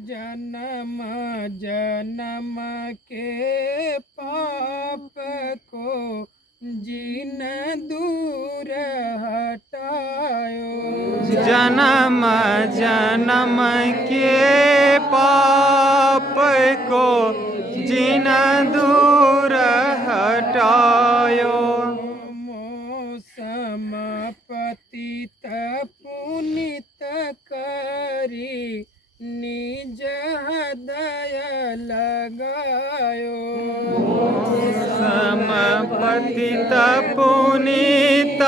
जन्म जन्म के पाप को जीन दूर हटायो। जन्म जन्म के पाप को जिन दूर हटायो। मौसम पतित पुनित करी निज हृदय लगायो। समपतित पुनीत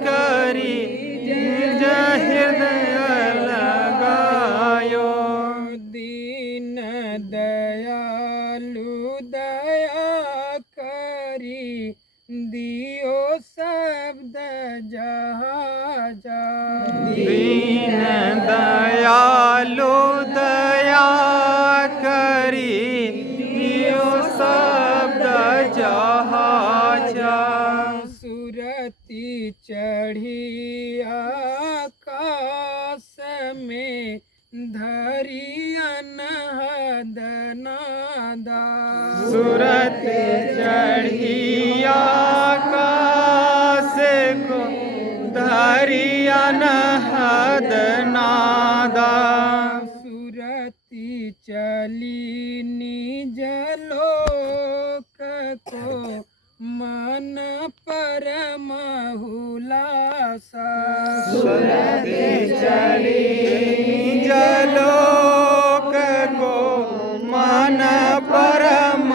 करी निज हृदय लगायो। दीन दयालु दया करी दियो शब्द जहाजा। दीन दयालु दया करी दियो शब्द जहाजा। सुरति चढ़ी आकाश में धरी अनहद नादा। सुरति चढ़ी आकाश को धरी अनहद नादा। सुरति चली निज लोक को मन परम हुलासा। सुरति चली निज लोक को मन परम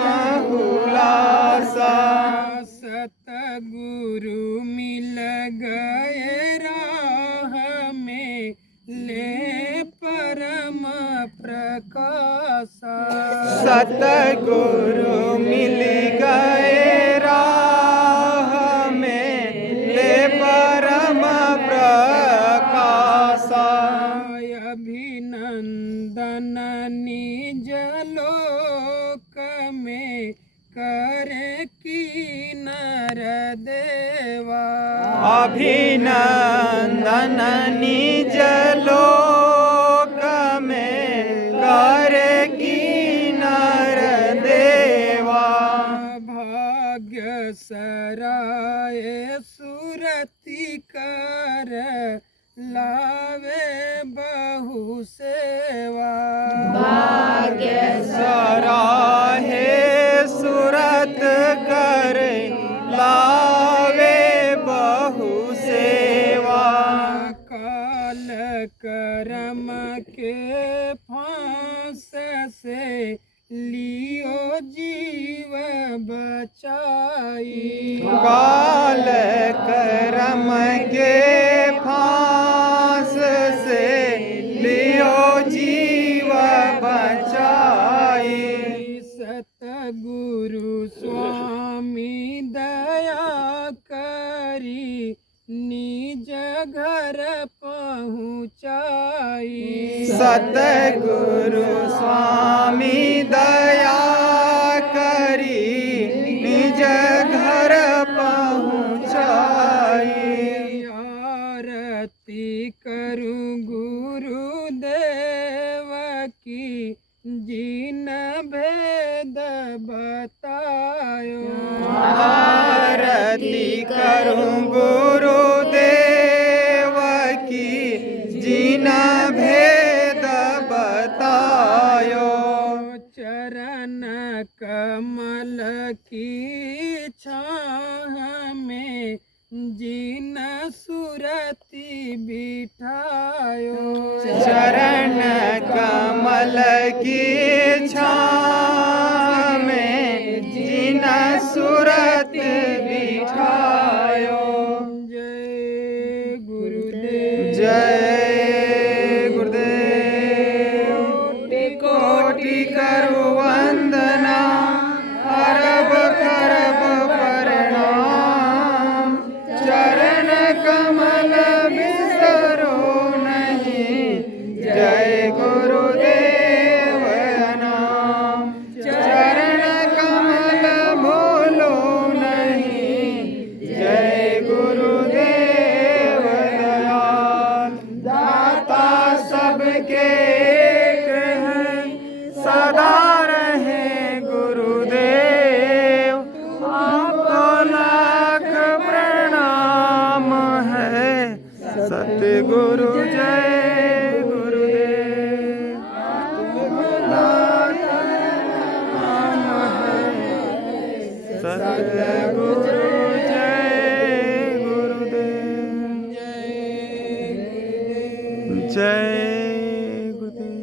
हुलासा। सतगुरु मिल गए राह में ले परम प्रकाशा। सतगुरु मिल गए राह में ले परम प्रकाशा। अभिनंदन निज लोक में करे की नर देवा। अभिनंदन निज लोक में करे की नर देवा। भाग्य सराय सुरति कर लावे बहु सेवा। सराहे सुरत कर लावे बहु सेवा। काल करम के फांस से लियो जीव बचाई। काल करम के फांस से लियो जीव बचाई। सतगुरु स्वामी दया करी निज घर पहुँचाई। सतगुरु स्वामी दया करी निज घर पहुँचाई। आरती करूं गुरुदेव की जिन भेद बतायो। आरती करूं गुरुदेव की जिन भेद बतायो। चरण कमल की छाह में जिन सुरति बिठायो। चरण कमल की छाह में जिन सूरत बिठायो। जय गुरुदेव। जय गुरुदेव। कोटि करु वंदना अरब खरब प्रणाम। चरण कमल बिसरो नहीं जय गुरुदेव नाम। चरण कमल भूलो नहीं जय गुरुदेव दयाल। दाता सबके एक हैं सदा रहे गुरुदेव। आपको लाख प्रणाम है सतगुरु जय गुरुदेव। लाख प्रणाम है सतगुरु जय गुरुदेव। जय गुरुदेव।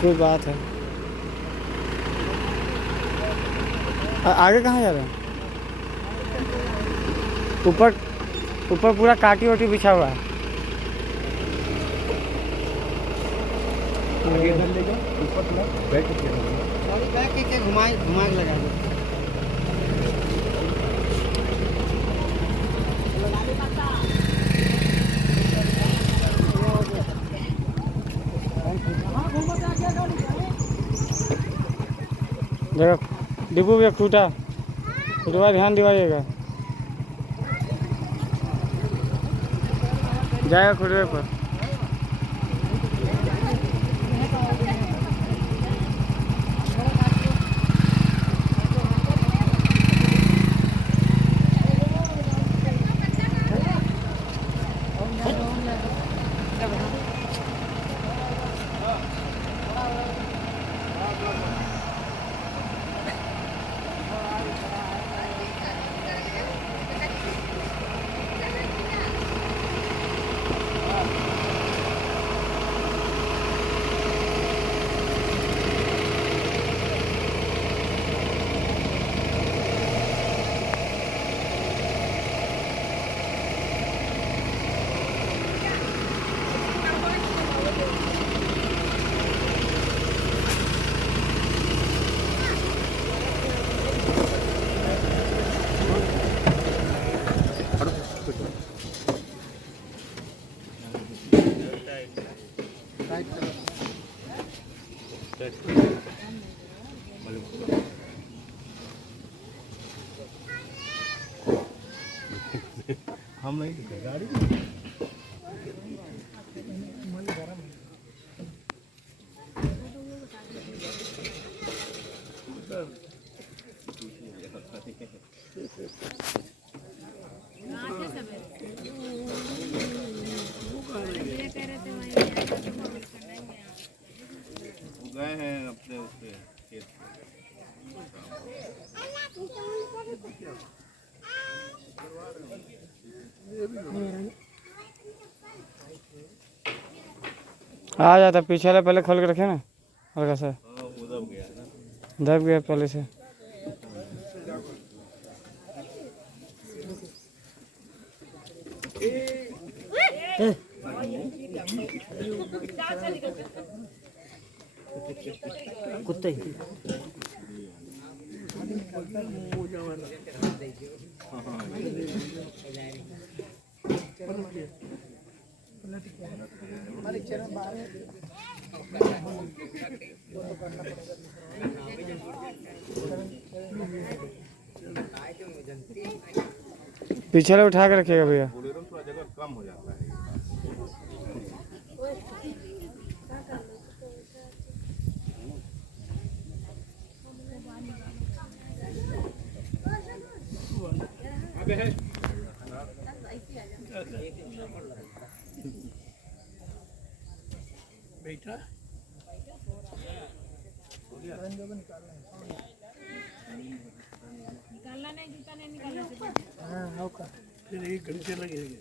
कोई बात है। आगे कहाँ जा रहे हैं? ऊपर ऊपर पूरा काटी वाटी बिछा हुआ है। घुमा के लगा दो। देखो डिब्बू भी एक टूटा ध्यान दिवाइएगा। जाएगा खुदरे पर। हम नहीं दिखे गाड़ी गए हैं अपने उससे खेत पे। आ जाता पीछे वाला पहले खोल के रखे ना हल्का सा दब गया पहले से। कुत्ते पीछे वाला उठा के रखिएगा भैया। बेटा निकालना नहीं, जूता नहीं निकालना। फिर 1 घंटे लगेंगे।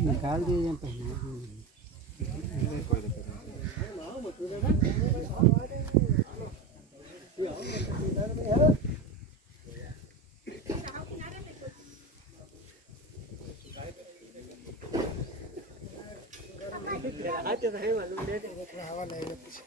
निकाल दिए हैं पहले। हवा लगेगा पीछे।